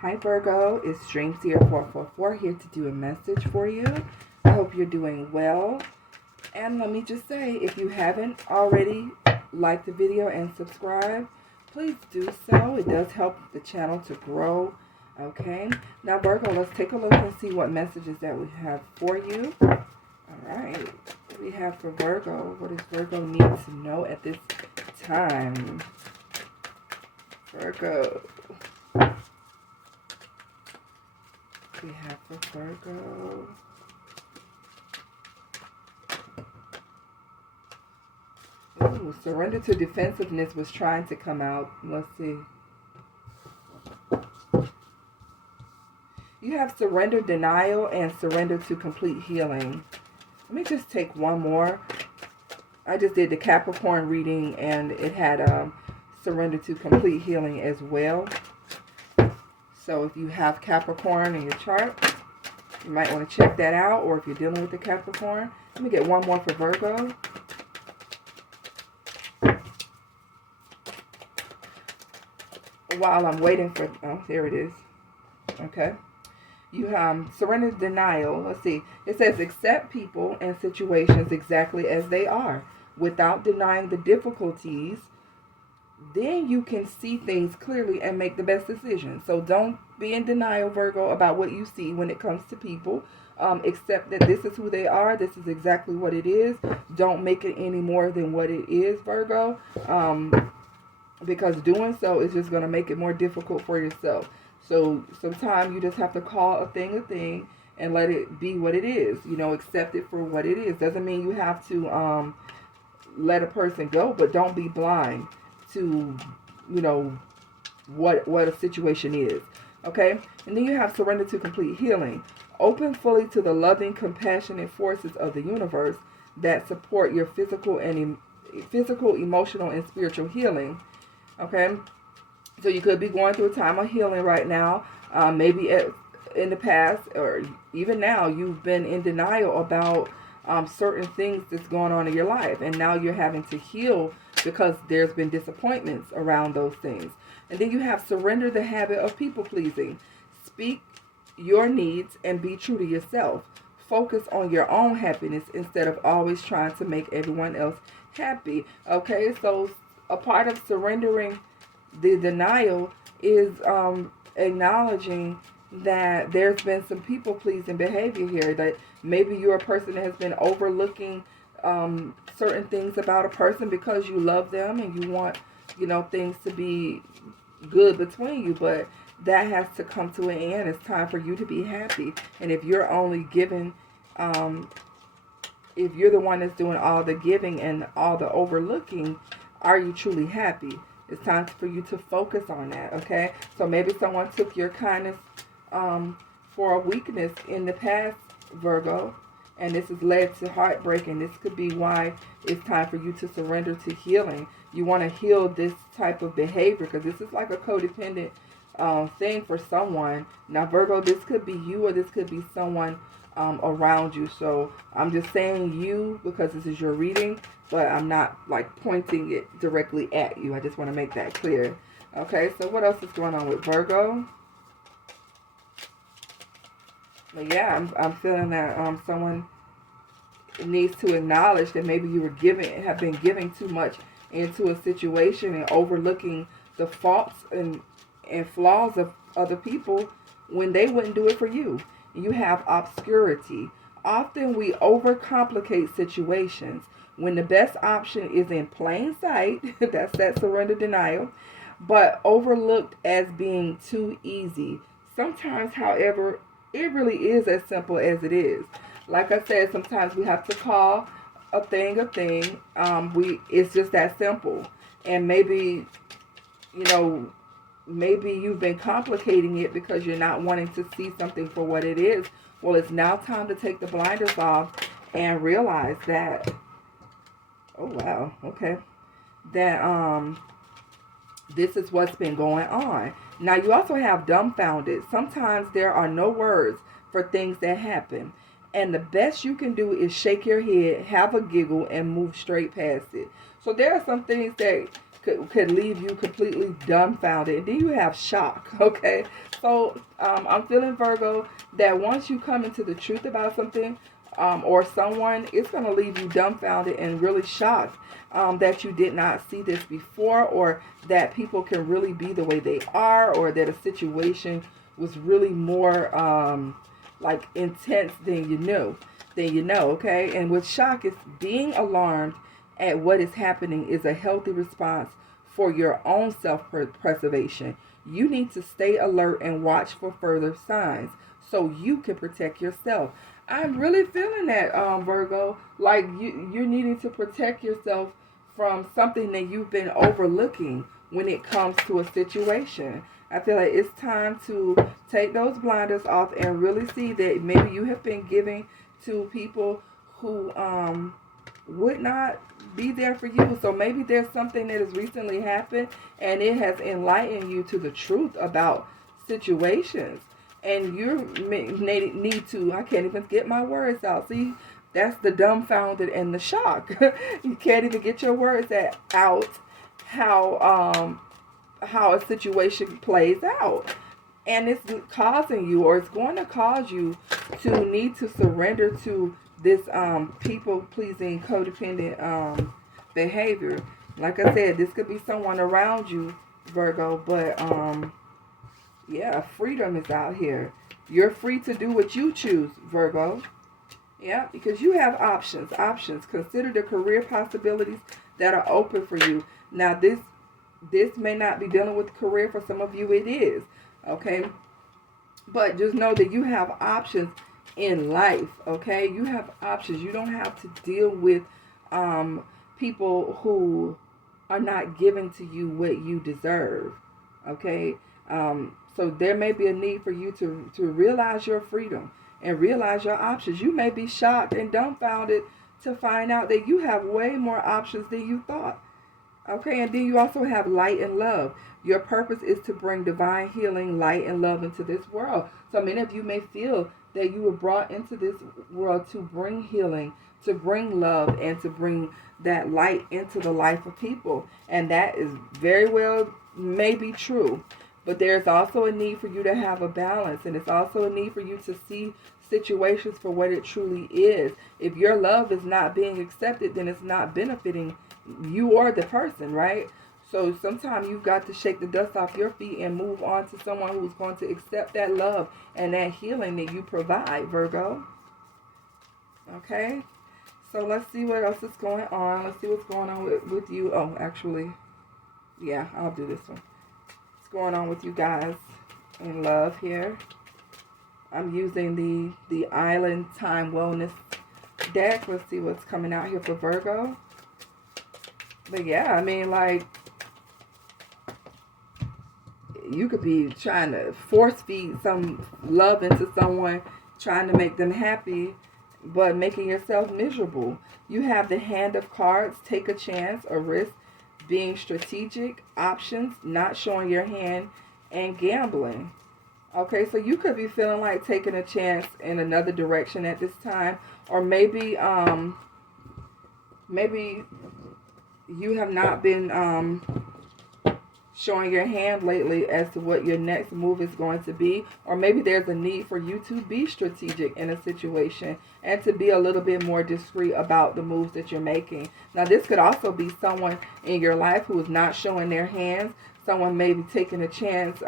Hi Virgo, it's Dreamseer444 here to do a message for you. I hope you're doing well. And let me just say, if you haven't already liked the video and subscribed, please do so. It does help the channel to grow. Okay, now Virgo, let's take a look and see what messages that we have for you. Alright, what do we have for Virgo? What does Virgo need to know at this time? Virgo. We have for Virgo. Ooh, surrender to defensiveness was trying to come out. Let's see. You have surrender, denial, and surrender to complete healing. Let me just take one more. I just did the Capricorn reading and it had surrender to complete healing as well. So if you have Capricorn in your chart, you might want to check that out. Or if you're dealing with the Capricorn. Let me get one more for Virgo. While I'm waiting for, oh, there it is. Okay. You have surrender, denial. Let's see. It says accept people and situations exactly as they are without denying the difficulties. Then you can see things clearly and make the best decision. So don't be in denial, Virgo, about what you see when it comes to people. Accept that this is who they are. This is exactly what it is. Don't make it any more than what it is, Virgo. Because doing so is just going to make it more difficult for yourself. So sometimes you just have to call a thing and let it be what it is. You know, accept it for what it is. Doesn't mean you have to let a person go, but don't be blind to, you know, what a situation is. Okay? And then you have surrender to complete healing. Open fully to the loving, compassionate forces of the universe that support your physical, emotional, and spiritual healing. Okay? So you could be going through a time of healing right now. Maybe in the past or even now you've been in denial about certain things that's going on in your life. And now you're having to heal because there's been disappointments around those things. And then you have surrender the habit of people pleasing. Speak your needs and be true to yourself. Focus on your own happiness instead of always trying to make everyone else happy. Okay, so a part of surrendering the denial is acknowledging that there's been some people-pleasing behavior here. That maybe you're a person that has been overlooking certain things about a person because you love them and you want, you know, things to be good between you. But that has to come to an end. It's time for you to be happy. And if you're only giving, if you're the one that's doing all the giving and all the overlooking, are you truly happy? It's time for you to focus on that, okay? So maybe someone took your kindness for a weakness in the past, Virgo, and this has led to heartbreak, and this could be why it's time for you to surrender to healing. You want to heal this type of behavior because this is like a codependent thing for someone. Now, Virgo, this could be you or this could be someone around you. So I'm just saying you because this is your reading, but I'm not like pointing it directly at you. I just want to make that clear. Okay, so what else is going on with Virgo? But yeah, I'm feeling that someone needs to acknowledge that maybe you have been giving too much into a situation and overlooking the faults and flaws of other people when they wouldn't do it for you. You have obscurity. Often we overcomplicate situations when the best option is in plain sight. That's that surrender denial, but overlooked as being too easy. Sometimes, however, it really is as simple as it is. Like I said, sometimes we have to call a thing. It's just that simple. And maybe, you know, maybe you've been complicating it because you're not wanting to see something for what it is. Well, it's now time to take the blinders off and realize that, oh wow, okay, that this is what's been going on. Now you also have dumbfounded. Sometimes there are no words for things that happen. And the best you can do is shake your head, have a giggle, and move straight past it. So there are some things that could leave you completely dumbfounded. And then you have shock, okay? So I'm feeling, Virgo, that once you come into the truth about something or someone, it's going to leave you dumbfounded and really shocked that you did not see this before, or that people can really be the way they are, or that a situation was really more like intense than you knew. Okay? And with shock, it's being alarmed at what is happening is a healthy response for your own self-preservation. You need to stay alert and watch for further signs so you can protect yourself. I'm really feeling that, Virgo. Like you're needing to protect yourself from something that you've been overlooking when it comes to a situation. I feel like it's time to take those blinders off and really see that maybe you have been giving to people who would not be there for you. So maybe there's something that has recently happened and it has enlightened you to the truth about situations. And you need to, I can't even get my words out. See, that's the dumbfounded and the shock. You can't even get your words out how a situation plays out. And it's causing you, or it's going to cause you to need to surrender to this people-pleasing, codependent behavior. Like I said, this could be someone around you, Virgo, but yeah, freedom is out here. You're free to do what you choose, Virgo. Yeah, because you have options. Consider the career possibilities that are open for you. Now, this may not be dealing with career. For some of you, it is. Okay? But just know that you have options in life. Okay? You have options. You don't have to deal with people who are not giving to you what you deserve. Okay? So there may be a need for you to realize your freedom and realize your options. You may be shocked and dumbfounded to find out that you have way more options than you thought. Okay, and then you also have light and love. Your purpose is to bring divine healing, light, and love into this world. So many of you may feel that you were brought into this world to bring healing, to bring love, and to bring that light into the life of people. And that is very well may be true. But there's also a need for you to have a balance. And it's also a need for you to see situations for what it truly is. If your love is not being accepted, then it's not benefiting you or the person, right? So sometimes you've got to shake the dust off your feet and move on to someone who's going to accept that love and that healing that you provide, Virgo. Okay? So let's see what else is going on. Let's see what's going on with you. Oh, actually, yeah, I'll do this one. What's going on with you guys in love here? I'm using the Island Time Wellness deck. Let's see what's coming out here for Virgo. But yeah, I mean, like, you could be trying to force feed some love into someone, trying to make them happy, but making yourself miserable. You have the Hand of Cards, take a chance, a risk, being strategic, options, not showing your hand, and gambling. Okay, so you could be feeling like taking a chance in another direction at this time, or maybe you have not been showing your hand lately as to what your next move is going to be. Or maybe there's a need for you to be strategic in a situation and to be a little bit more discreet about the moves that you're making. Now, this could also be someone in your life who is not showing their hands. Someone may be taking a chance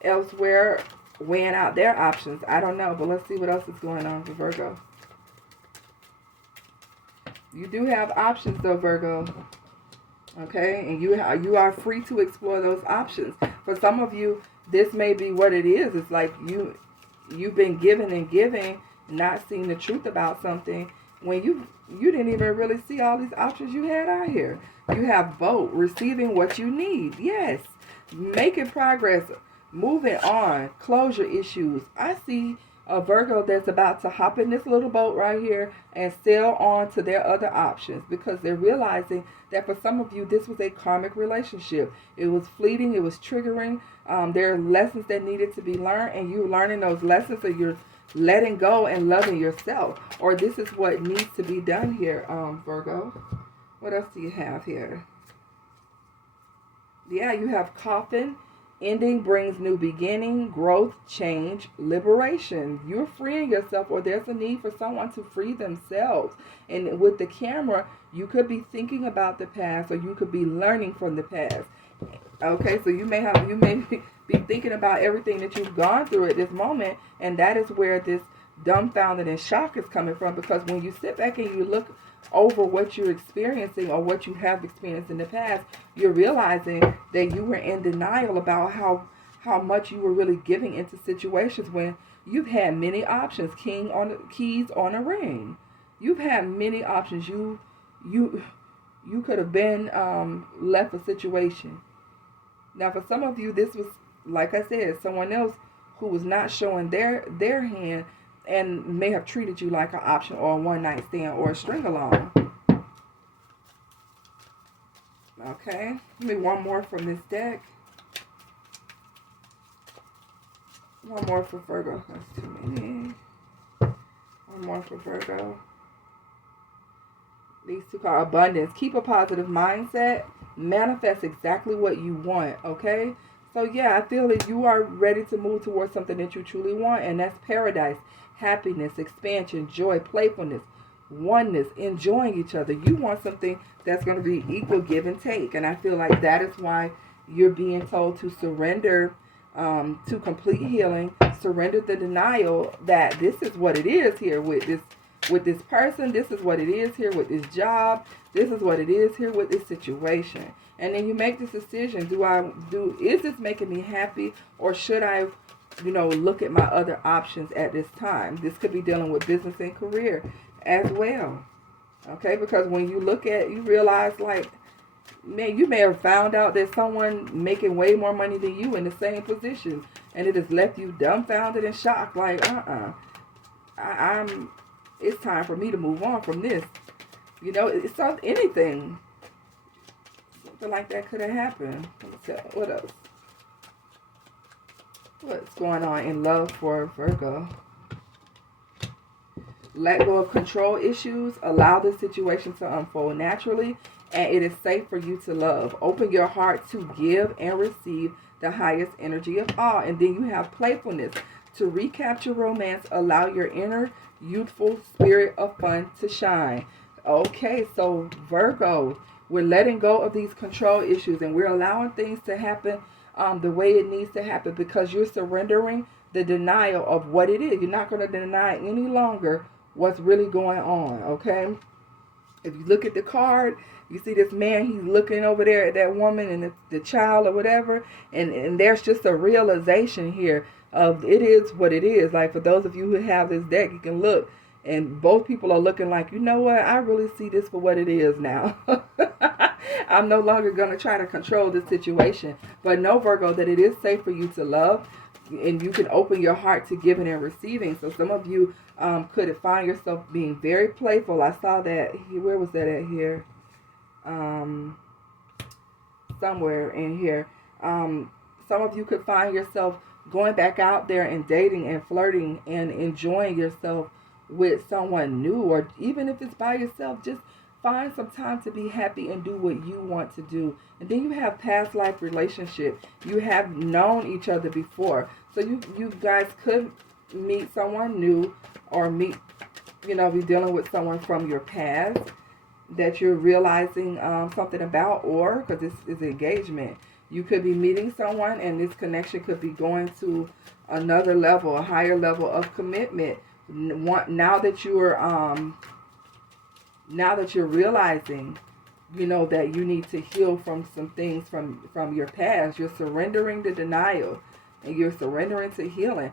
elsewhere, weighing out their options. I don't know, but let's see what else is going on for Virgo. You do have options though, Virgo. Okay, and you are free to explore those options. For some of you, this may be what it is. It's like you've been giving and giving, not seeing the truth about something when you didn't even really see all these options you had out here. You have both, receiving what you need. Yes, making progress, moving on, closure issues. I see a Virgo that's about to hop in this little boat right here and sail on to their other options, because they're realizing that for some of you, this was a karmic relationship. It was fleeting. It was triggering. There are lessons that needed to be learned, and you're learning those lessons, so you're letting go and loving yourself. Or this is what needs to be done here, Virgo. What else do you have here? Yeah, you have coffin, Ending brings new beginning, growth, change, liberation. You're freeing yourself, or there's a need for someone to free themselves. And with the camera, you could be thinking about the past, or you could be learning from the past. Okay, so you may be thinking about everything that you've gone through at this moment, and that is where this dumbfounded and shock is coming from. Because when you sit back and you look over what you're experiencing or what you have experienced in the past, you're realizing that you were in denial about how much you were really giving into situations when you've had many options. Keys on a ring. You've had many options. You could have been left a situation. Now, for some of you, this was, like I said, someone else who was not showing their hand and may have treated you like an option or a one-night stand or a string along. Okay, give me one more from this deck. One more for Virgo. That's too many. One more for Virgo. These two cards. Abundance. Keep a positive mindset. Manifest exactly what you want. Okay? So yeah, I feel that you are ready to move towards something that you truly want. And that's paradise. Happiness, expansion, joy, playfulness, oneness, enjoying each other. You want something that's going to be equal give and take. And I feel like that is why you're being told to surrender to complete healing. Surrender the denial that this is what it is here with this person. This is what it is here with this job. This is what it is here with this situation. And then you make this decision. Is this making me happy, or should I look at my other options at this time? This could be dealing with business and career as well. Okay, because when you realize, like, man, you may have found out that someone making way more money than you in the same position, and it has left you dumbfounded and shocked. Like, it's time for me to move on from this. It's anything. Something like that could have happened. What else? What's going on in love for Virgo? Let go of control issues. Allow the situation to unfold naturally, and it is safe for you to love. Open your heart to give and receive the highest energy of all. And then you have playfulness. To recapture romance, allow your inner youthful spirit of fun to shine. Okay, so Virgo, we're letting go of these control issues, and we're allowing things to happen the way it needs to happen, because you're surrendering the denial of what it is. You're not going to deny any longer what's really going on, okay? If you look at the card, you see this man, he's looking over there at that woman and the child or whatever, and there's just a realization here of it is what it is. Like, for those of you who have this deck, you can look, and both people are looking like, you know what, I really see this for what it is now. I'm no longer going to try to control this situation. But know, Virgo, that it is safe for you to love, and you can open your heart to giving and receiving. So some of you could find yourself being very playful. I saw that. Where was that at here? Somewhere in here. Some of you could find yourself going back out there and dating and flirting and enjoying yourself with someone new, or even if it's by yourself, just find some time to be happy and do what you want to do. And then you have past life relationship. You have known each other before, so you guys could meet someone new, or be dealing with someone from your past that you're realizing something about, or because this is engagement, you could be meeting someone and this connection could be going to another level, a higher level of commitment. Now that you're realizing, that you need to heal from some things from your past, you're surrendering the denial and you're surrendering to healing.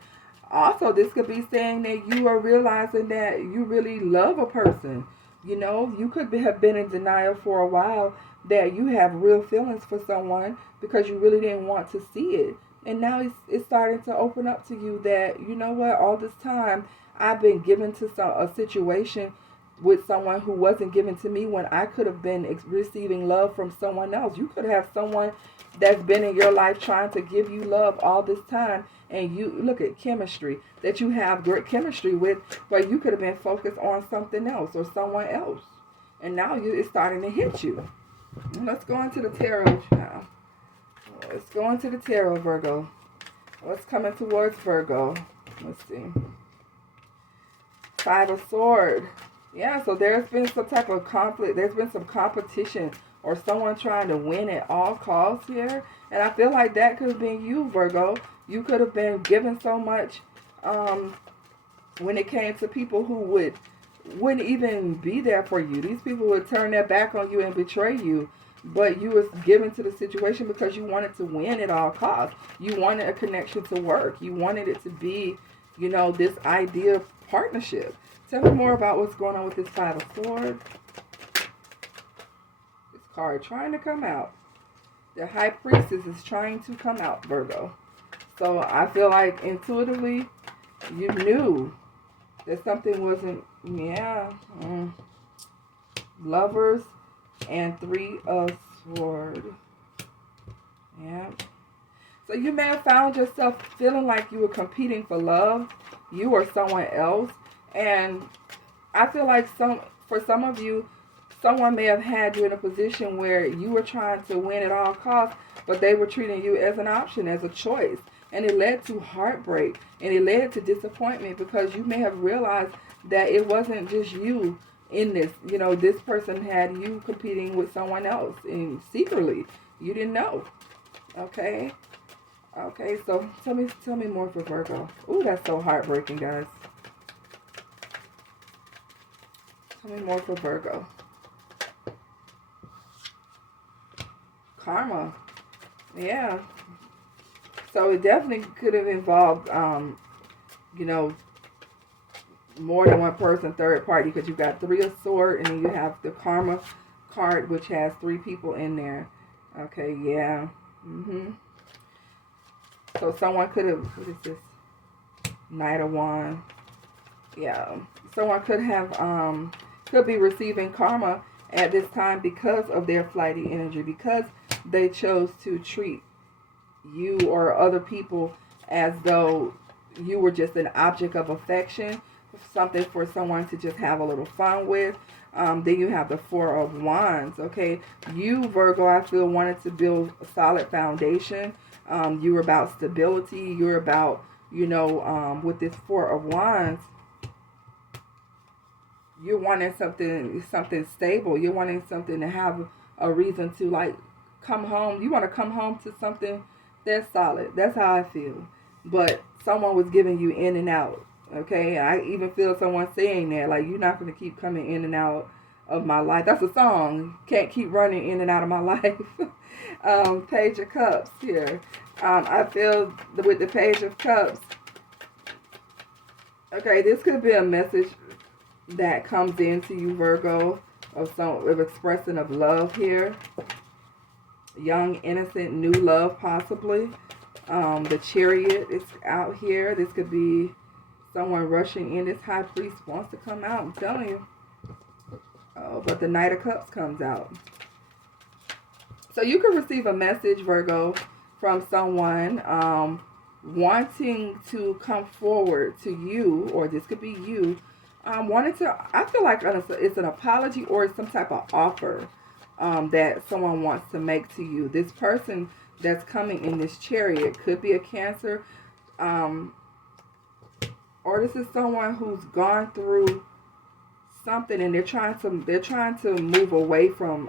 Also, this could be saying that you are realizing that you really love a person. You could have been in denial for a while that you have real feelings for someone because you really didn't want to see it. And now it's starting to open up to you that, you know what, all this time I've been given to a situation with someone who wasn't given to me, when I could have been receiving love from someone else. You could have someone that's been in your life trying to give you love all this time, and you look at chemistry, that you have great chemistry with, where you could have been focused on something else or someone else, and now it's starting to hit you. Let's go into the tarot now. Let's go into the tarot, Virgo. What's coming towards Virgo? Let's see. Five of Swords. Yeah, so there's been some type of conflict. There's been some competition or someone trying to win at all costs here. And I feel like that could have been you, Virgo. You could have been given so much when it came to people who wouldn't even be there for you. These people would turn their back on you and betray you. But you was given to the situation because you wanted to win at all costs. You wanted a connection to work. You wanted it to be, you know, this idea of partnership. Tell me more about what's going on with this Five of Swords. This card trying to come out. The High Priestess is trying to come out, Virgo. So I feel like intuitively you knew that something wasn't, Lovers and Three of Swords. Yeah. So you may have found yourself feeling like you were competing for love, you or someone else. And I feel like for some of you, someone may have had you in a position where you were trying to win at all costs, but they were treating you as an option, as a choice. And it led to heartbreak, and it led to disappointment because you may have realized that it wasn't just you in this. You know, this person had you competing with someone else, and secretly you didn't know. Okay, so tell me more for Virgo. Ooh, that's so heartbreaking, guys. Tell me more for Virgo. Karma. Yeah. So it definitely could have involved, you know, more than one person, third party, because you got Three of Swords, and then you have the Karma card, which has 3 people in there. Okay, yeah. So someone could have, what is this? Knight of Wands. Yeah. Someone could have, could be receiving karma at this time because of their flighty energy, because they chose to treat you or other people as though you were just an object of affection, something for someone to just have a little fun with. Then you have the Four of Wands. Okay, you, Virgo, I feel wanted to build a solid foundation. You were about stability. You're about, you know, with this Four of Wands, you're wanting something stable. You're wanting something to have a reason to, like, come home. You want to come home to something that's solid. That's how I feel. But someone was giving you in and out. Okay, I even feel someone saying that, like, you're not going to keep coming in and out of my life. That's a song. Can't keep running in and out of my life. Page of Cups here. I feel with the Page of Cups. Okay, this could be a message that comes into you, Virgo, of expressing of love here. Young, innocent, new love, possibly. The Chariot is out here. This could be someone rushing in. This High Priest wants to come out, I'm telling you. Oh, but the Knight of Cups comes out. So you could receive a message, Virgo, from someone wanting to come forward to you, or this could be you, wanted to, I feel like it's an apology or some type of offer that someone wants to make to you. This person that's coming in this Chariot could be a Cancer, or this is someone who's gone through something and they're trying to move away from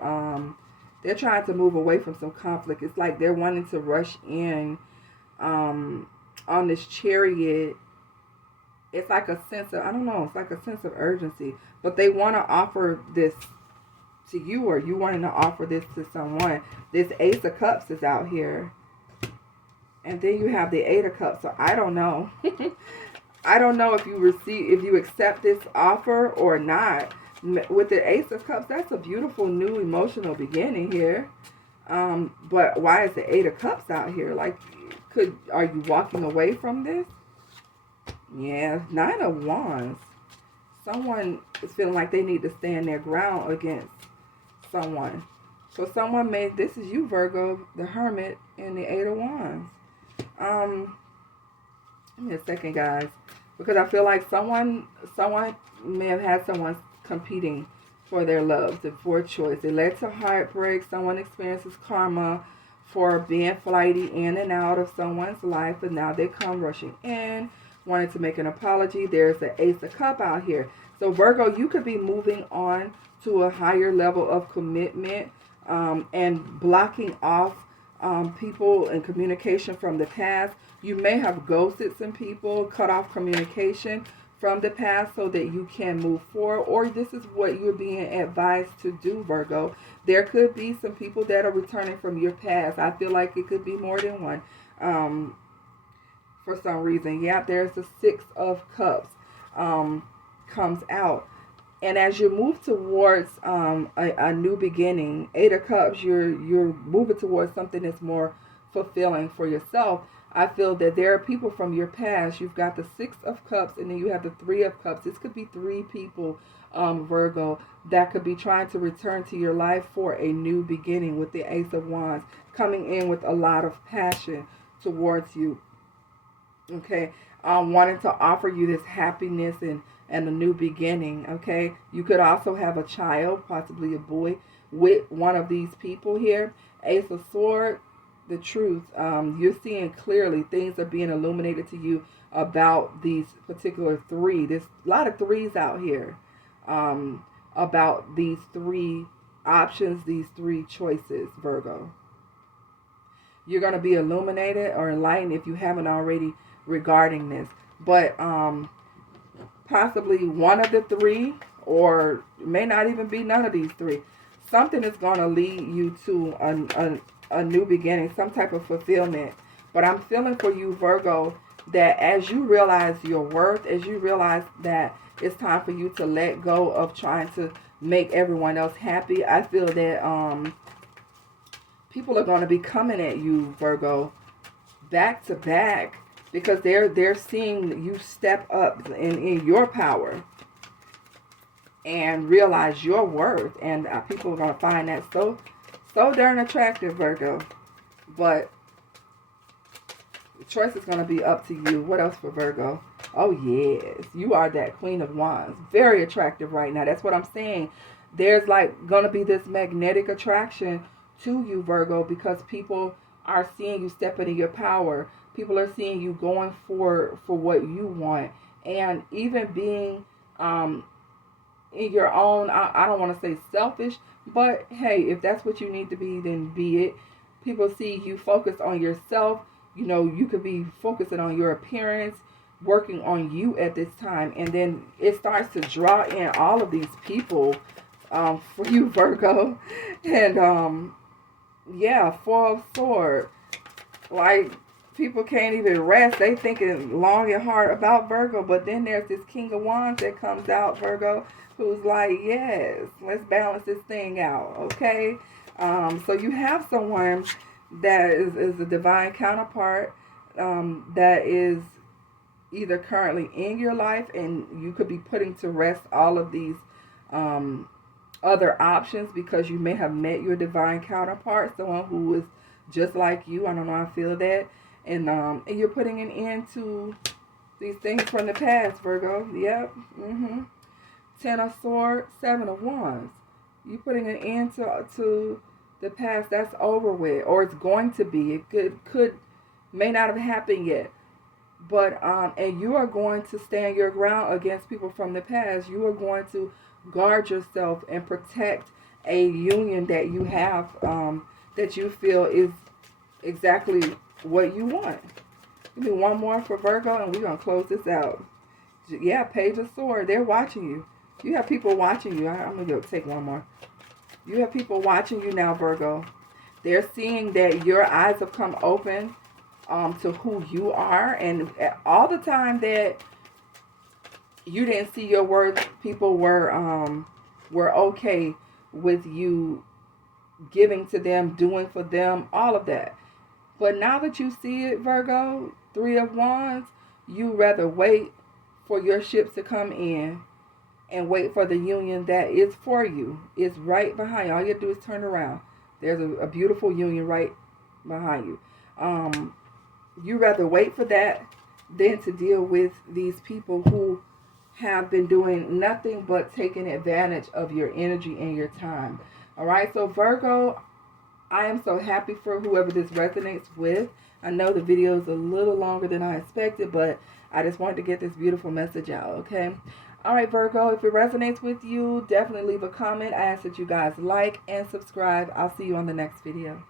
some conflict. It's like they're wanting to rush in on this Chariot. It's like a sense of, I don't know, it's like a sense of urgency. But they want to offer this to you, or you wanting to offer this to someone. This Ace of Cups is out here. And then you have the Eight of Cups. So I don't know. I don't know if you accept this offer or not. With the Ace of Cups, that's a beautiful new emotional beginning here. But why is the Eight of Cups out here? Like, are you walking away from this? Yeah, Nine of Wands. Someone is feeling like they need to stand their ground against someone. So someone this is you, Virgo, the Hermit, and the Eight of Wands. Give me a second, guys, because I feel like someone may have had someone competing for their love, the fourth choice. It led to heartbreak. Someone experiences karma for being flighty in and out of someone's life, but now they come rushing in, wanting to make an apology. There's the Ace of Cups out here. So Virgo, you could be moving on to a higher level of commitment, and blocking off people and communication from the past. You may have ghosted some people, cut off communication from the past so that you can move forward, or this is what you're being advised to do, Virgo. There could be some people that are returning from your past. I feel like it could be more than one, for some reason. Yeah, there's the Six of Cups comes out. And as you move towards a new beginning, Eight of Cups, you're moving towards something that's more fulfilling for yourself. I feel that there are people from your past. You've got the Six of Cups, and then you have the Three of Cups. This could be three people, Virgo, that could be trying to return to your life for a new beginning, with the Ace of Wands coming in with a lot of passion towards you. Okay, wanting to offer you this happiness and a new beginning. Okay, you could also have a child, possibly a boy, with one of these people here. Ace of Swords, the truth. You're seeing clearly. Things are being illuminated to you about these particular three. There's a lot of threes out here, about these three options, these three choices, Virgo. You're going to be illuminated or enlightened if you haven't already regarding this. But possibly one of the three, or it may not even be none of these three. Something is going to lead you to a new beginning, some type of fulfillment. But I'm feeling for you, Virgo, that as you realize your worth, as you realize that it's time for you to let go of trying to make everyone else happy, I feel that people are going to be coming at you, Virgo, back to back, because they're seeing you step up in your power and realize your worth. And people are going to find that so darn attractive, Virgo. But the choice is going to be up to you. What else for Virgo? Oh, yes. You are that Queen of Wands. Very attractive right now. That's what I'm saying. There's like going to be this magnetic attraction to you, Virgo, because people are seeing you step into your power. People are seeing you going for what you want. And even being in your own, I don't want to say selfish, but hey, if that's what you need to be, then be it. People see you focused on yourself. You know, you could be focusing on your appearance, working on you at this time. And then it starts to draw in all of these people for you, Virgo. And yeah, Four of Swords. Like, people can't even rest. They thinking long and hard about Virgo. But then there's this King of Wands that comes out, Virgo, who's like, yes, let's balance this thing out, okay? So you have someone that is a divine counterpart, that is either currently in your life, and you could be putting to rest all of these other options, because you may have met your divine counterpart, someone who is just like you. I don't know, I feel that. And you're putting an end to these things from the past, Virgo. Yep. Ten of Swords, Seven of Wands. You're putting an end to the past. That's over with, or it's going to be. It could may not have happened yet. But and you are going to stand your ground against people from the past. You are going to guard yourself and protect a union that you have, that you feel is exactly what you want. Give me one more for Virgo, and we're going to close this out. Yeah, Page of Swords. They're watching you. You have people watching you. I'm going to go take one more. You have people watching you now, Virgo. They're seeing that your eyes have come open to who you are. And all the time that you didn't see your worth, people were okay with you giving to them, doing for them, all of that. But now that you see it, Virgo, Three of Wands, you rather wait for your ships to come in and wait for the union that is for you. It's right behind you. All you have to do is turn around. There's a beautiful union right behind you. You rather wait for that than to deal with these people who have been doing nothing but taking advantage of your energy and your time. All right, so Virgo, I am so happy for whoever this resonates with. I know the video is a little longer than I expected, but I just wanted to get this beautiful message out, okay? All right, Virgo, if it resonates with you, definitely leave a comment. I ask that you guys like and subscribe. I'll see you on the next video.